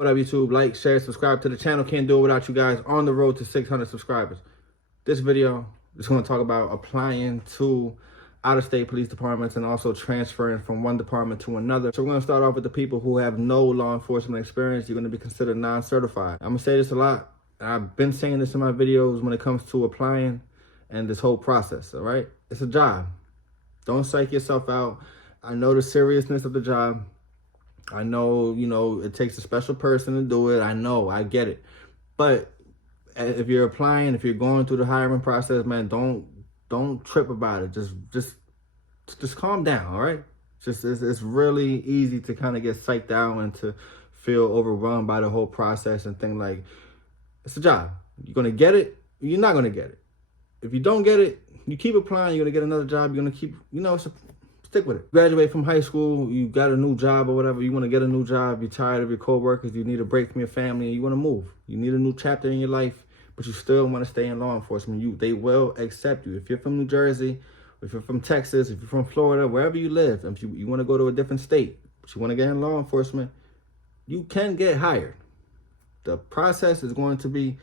What up, YouTube? Like, share, subscribe to the channel. Can't do it without you guys. On the road to 600 subscribers. This video is going to talk about applying to out-of-state police departments and also transferring from one department to another. So we're going to start off with the people who have no law enforcement experience. You're going to be considered non-certified. I'm going to say this a lot. I've been saying this in my videos when it comes to applying and this whole process, all right? It's a job. Don't psych yourself out. I know the seriousness of the job. I know, it takes a special person to do it. I know, I get it. But if you're applying, if you're going through the hiring process, man, don't trip about it. Just calm down, all right? It's really easy to kind of get psyched out and to feel overwhelmed by the whole process and think like, it's a job. You're going to get it, you're not going to get it. If you don't get it, you keep applying, you're going to get another job, you're going to keep, stick with it. Graduate from high school, you got a new job or whatever, you want to get a new job, you're tired of your coworkers, you need a break from your family, and you want to move. You need a new chapter in your life, but you still want to stay in law enforcement. They will accept you. If you're from New Jersey, if you're from Texas, if you're from Florida, wherever you live, if you want to go to a different state, but you want to get in law enforcement, you can get hired. The process is going to be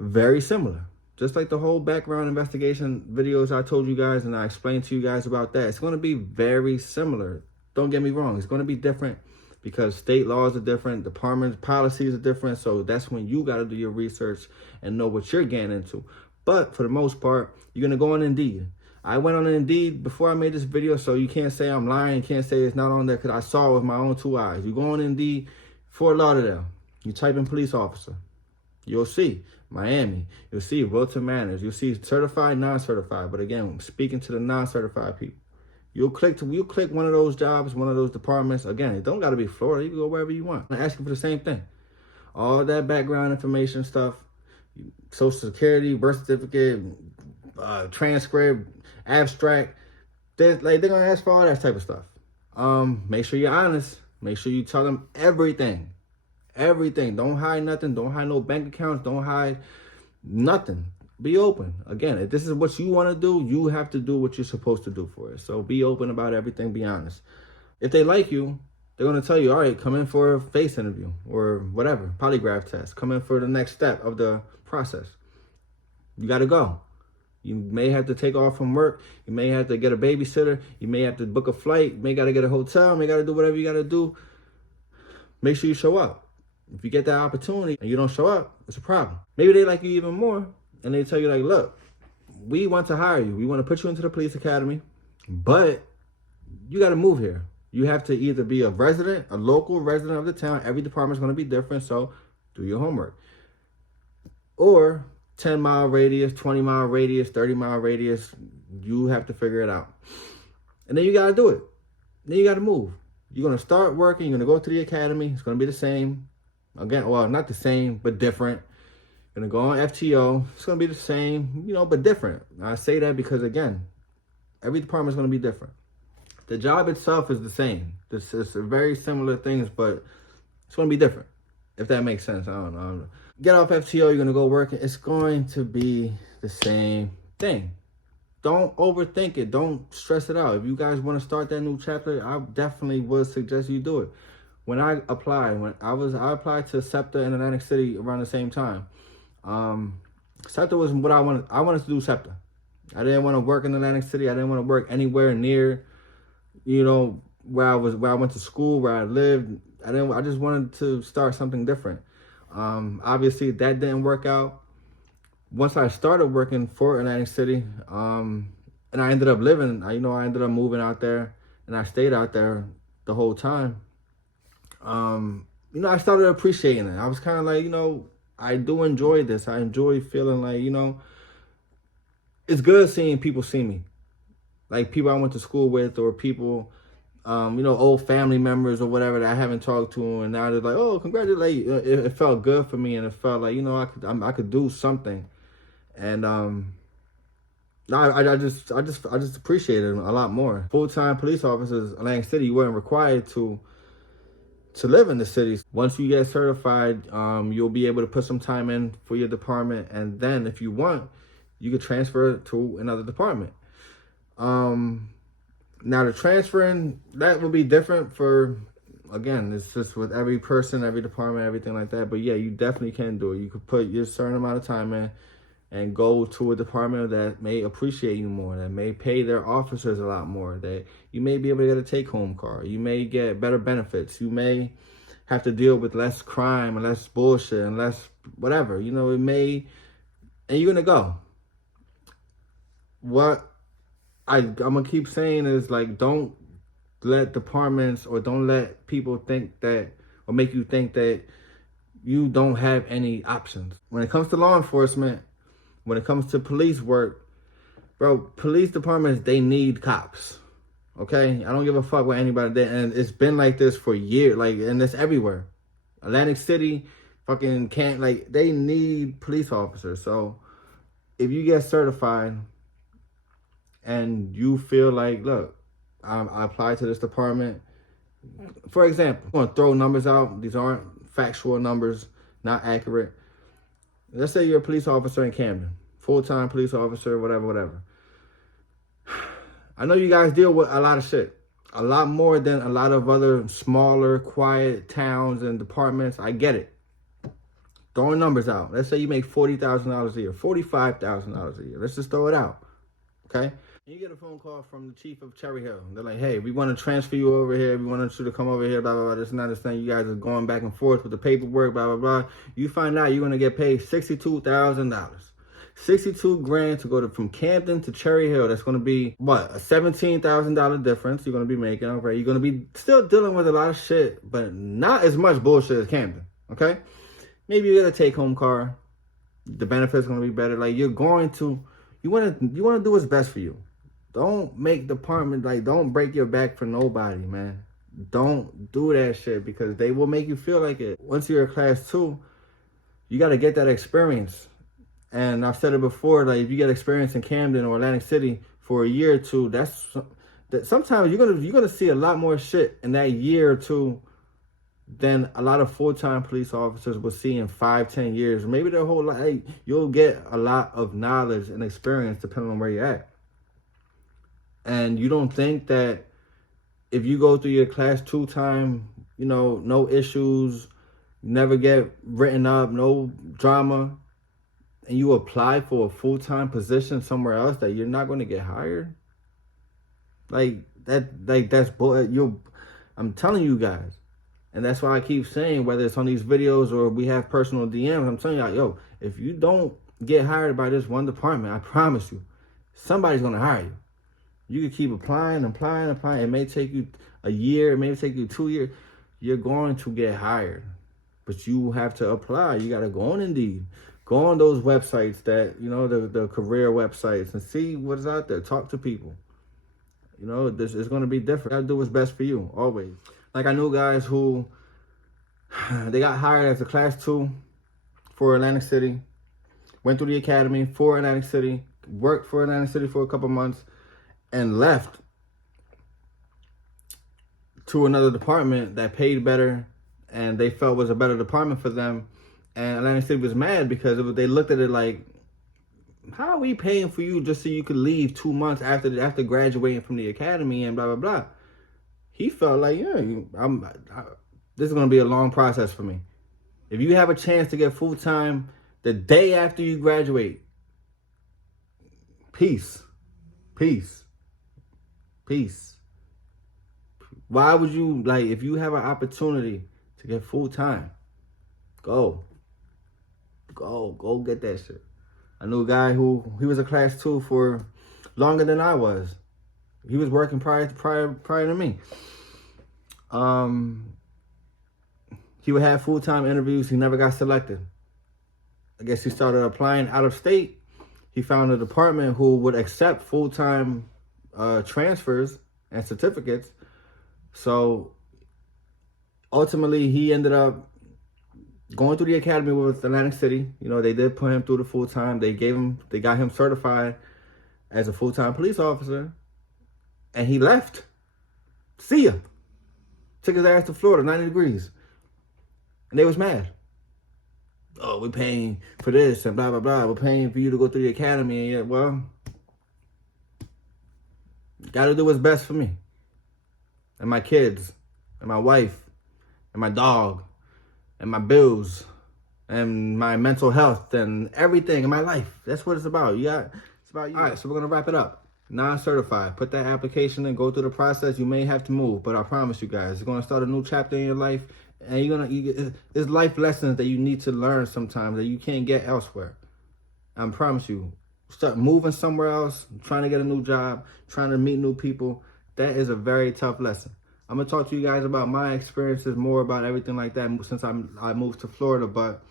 very similar. Just like the whole background investigation videos I told you guys and I explained to you guys about that. It's going to be very similar. Don't get me wrong. It's going to be different because state laws are different. Department policies are different. So that's when you got to do your research and know what you're getting into. But for the most part, you're going to go on Indeed. I went on Indeed before I made this video, so you can't say I'm lying. You can't say it's not on there because I saw it with my own 2 eyes. You go on Indeed, Fort Lauderdale. You type in police officer. You'll see Miami. You'll see Wilton Manors. You'll see certified, non-certified. But again, speaking to the non-certified people, you'll click one of those jobs, one of those departments. Again, it don't got to be Florida. You can go wherever you want. I'm asking for the same thing. All that background information stuff, Social Security, birth certificate, transcript, abstract. They're gonna ask for all that type of stuff. Make sure you're honest. Make sure you tell them everything. Everything. Don't hide nothing. Don't hide no bank accounts. Don't hide nothing. Be open. Again, if this is what you want to do, you have to do what you're supposed to do for it. So be open about everything. Be honest. If they like you, they're going to tell you, all right, come in for a face interview or whatever, polygraph test. Come in for the next step of the process. You got to go. You may have to take off from work. You may have to get a babysitter. You may have to book a flight. You may got to get a hotel. You may got to do whatever you got to do. Make sure you show up. If you get that opportunity and you don't show up, it's a problem. Maybe they like you even more and they tell you like, look, we want to hire you. We want to put you into the police academy, but you got to move here. You have to either be a resident, a local resident of the town. Every department's going to be different, so do your homework. Or 10-mile radius, 20-mile radius, 30-mile radius. You have to figure it out. And then you got to do it. Then you got to move. You're going to start working. You're going to go to the academy. It's going to be the same. Again, well, not the same, but different. You're going to go on FTO. It's going to be the same, but different. I say that because, again, every department is going to be different. The job itself is the same. This is very similar things, but it's going to be different, if that makes sense. I don't know. Get off FTO. You're going to go work. It's going to be the same thing. Don't overthink it. Don't stress it out. If you guys want to start that new chapter, I definitely would suggest you do it. When I applied, I applied to SEPTA in Atlantic City around the same time. SEPTA was what I wanted. I wanted to do SEPTA. I didn't want to work in Atlantic City. I didn't want to work anywhere near, where I went to school, where I lived. I just wanted to start something different. Obviously that didn't work out. Once I started working for Atlantic City, and I ended up living, I ended up moving out there and I stayed out there the whole time. I started appreciating it. I was kind of like, I do enjoy this. I enjoy feeling like, it's good seeing people see me. Like people I went to school with or people, old family members or whatever that I haven't talked to. And now they're like, oh, congratulations. It felt good for me. And it felt like, I could do something. And, I just appreciate it a lot more. Full-time police officers in Atlantic City, you weren't required to live in the city. Once you get certified, you'll be able to put some time in for your department. And then if you want, you could transfer to another department. Now the transferring, that will be different for again, it's just with every person, every department, everything like that. But yeah, you definitely can do it. You could put your certain amount of time in and go to a department that may appreciate you more, that may pay their officers a lot more, that you may be able to get a take-home car. You may get better benefits. You may have to deal with less crime and less bullshit and less whatever. You know, it may, and you're going to go. What I'm going to keep saying is, like, don't let departments or don't let people think that, or make you think that you don't have any options. When it comes to law enforcement, when it comes to police work, bro, police departments, they need cops. Okay? I don't give a fuck what anybody did. And it's been like this for years. Like, and it's everywhere. Atlantic City, fucking can't, like, they need police officers. So if you get certified and you feel like, look, I applied to this department. For example, I'm going to throw numbers out. These aren't factual numbers, not accurate. Let's say you're a police officer in Camden, full-time police officer, whatever. I know you guys deal with a lot of shit, a lot more than a lot of other smaller, quiet towns and departments. I get it. Throwing numbers out. Let's say you make $40,000 a year, $45,000 a year. Let's just throw it out, okay? You get a phone call from the chief of Cherry Hill. They're like, hey, we want to transfer you over here. We want you to come over here, blah, blah, blah. This and that. This thing. You guys are going back and forth with the paperwork, blah, blah, blah. You find out you're going to get paid $62,000. 62 grand to go from Camden to Cherry Hill. That's going to be, what, a $17,000 difference you're going to be making, okay? You're going to be still dealing with a lot of shit, but not as much bullshit as Camden, okay? Maybe you get a take-home car. The benefits going to be better. Like, you're going to, you want to do what's best for you. Don't make department, like, don't break your back for nobody, man. Don't do that shit because they will make you feel like it. Once you're a class 2, you got to get that experience. And I've said it before, like, if you get experience in Camden or Atlantic City for a year or two, that sometimes you're gonna see a lot more shit in that year or two than a lot of full-time police officers will see in 5-10 years. Maybe their whole life. Hey, you'll get a lot of knowledge and experience depending on where you're at. And you don't think that if you go through your class 2 time, you know, no issues, never get written up, no drama, and you apply for a full-time position somewhere else, that you're not going to get hired? That's bull. I'm telling you guys. And that's why I keep saying, whether it's on these videos or we have personal DMs, I'm telling y'all, yo, if you don't get hired by this one department, I promise you, somebody's going to hire you. You can keep applying. It may take you a year, it may take you 2 years. You're going to get hired. But you have to apply. You got to go on Indeed. Go on those websites that, you know, the career websites, and see what's out there. Talk to people. You know, this is going to be different. You got to do what's best for you, always. Like, I knew guys who, they got hired as a class 2 for Atlantic City, went through the academy for Atlantic City, worked for Atlantic City for a couple months, and left to another department that paid better and they felt was a better department for them. And Atlantic City was mad because they looked at it like, how are we paying for you just so you could leave 2 months after graduating from the academy and blah, blah, blah. He felt like, yeah, this is going to be a long process for me. If you have a chance to get full-time the day after you graduate, peace. Why would you, like, if you have an opportunity to get full-time, go get that shit. I knew a guy who, he was a class 2 for longer than I was. He was working prior to me. He would have full-time interviews. He never got selected. I guess he started applying out of state. He found a department who would accept full-time transfers and certificates. So ultimately, he ended up going through the academy with Atlantic City. You know, they did put him through the full-time. They got him certified as a full-time police officer, and he left. See ya. Took his ass to Florida, 90 degrees. And they was mad. Oh, we're paying for this and blah, blah, blah. We're paying for you to go through the academy. And yet, well, got to do what's best for me and my kids and my wife and my dog and my bills and my mental health and everything in my life. That's what it's about. It's about you. All right, so we're gonna wrap it up. Non-certified. Put that application in, go through the process. You may have to move, but I promise you guys, it's gonna start a new chapter in your life, and there's life lessons that you need to learn sometimes that you can't get elsewhere. I promise you. Start moving somewhere else, trying to get a new job, trying to meet new people. That is a very tough lesson. I'm gonna talk to you guys about my experiences, more about everything like that since I moved to Florida, but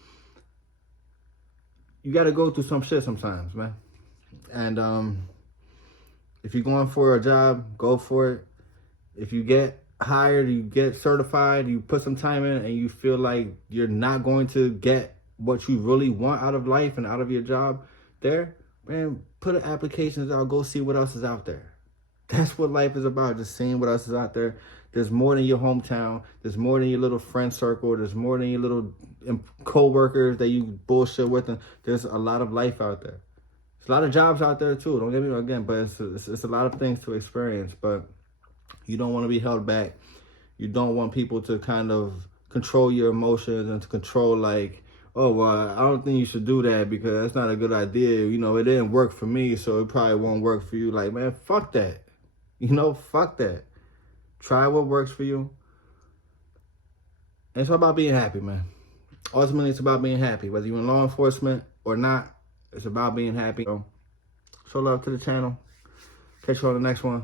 you gotta go through some shit sometimes, man. And if you're going for a job, go for it. If you get hired, you get certified, you put some time in, and you feel like you're not going to get what you really want out of life and out of your job there, man, put applications out, go see what else is out there. That's what life is about, just seeing what else is out there. There's more than your hometown. There's more than your little friend circle. There's more than your little co-workers that you bullshit with. And there's a lot of life out there. There's a lot of jobs out there too, don't get me wrong again, but it's a lot of things to experience. But you don't want to be held back. You don't want people to kind of control your emotions and to control, like, oh, well, I don't think you should do that because that's not a good idea. You know, it didn't work for me, so it probably won't work for you. Like, man, fuck that. You know, fuck that. Try what works for you. And it's all about being happy, man. Ultimately, it's about being happy. Whether you're in law enforcement or not, it's about being happy. So, show love to the channel. Catch you on the next one.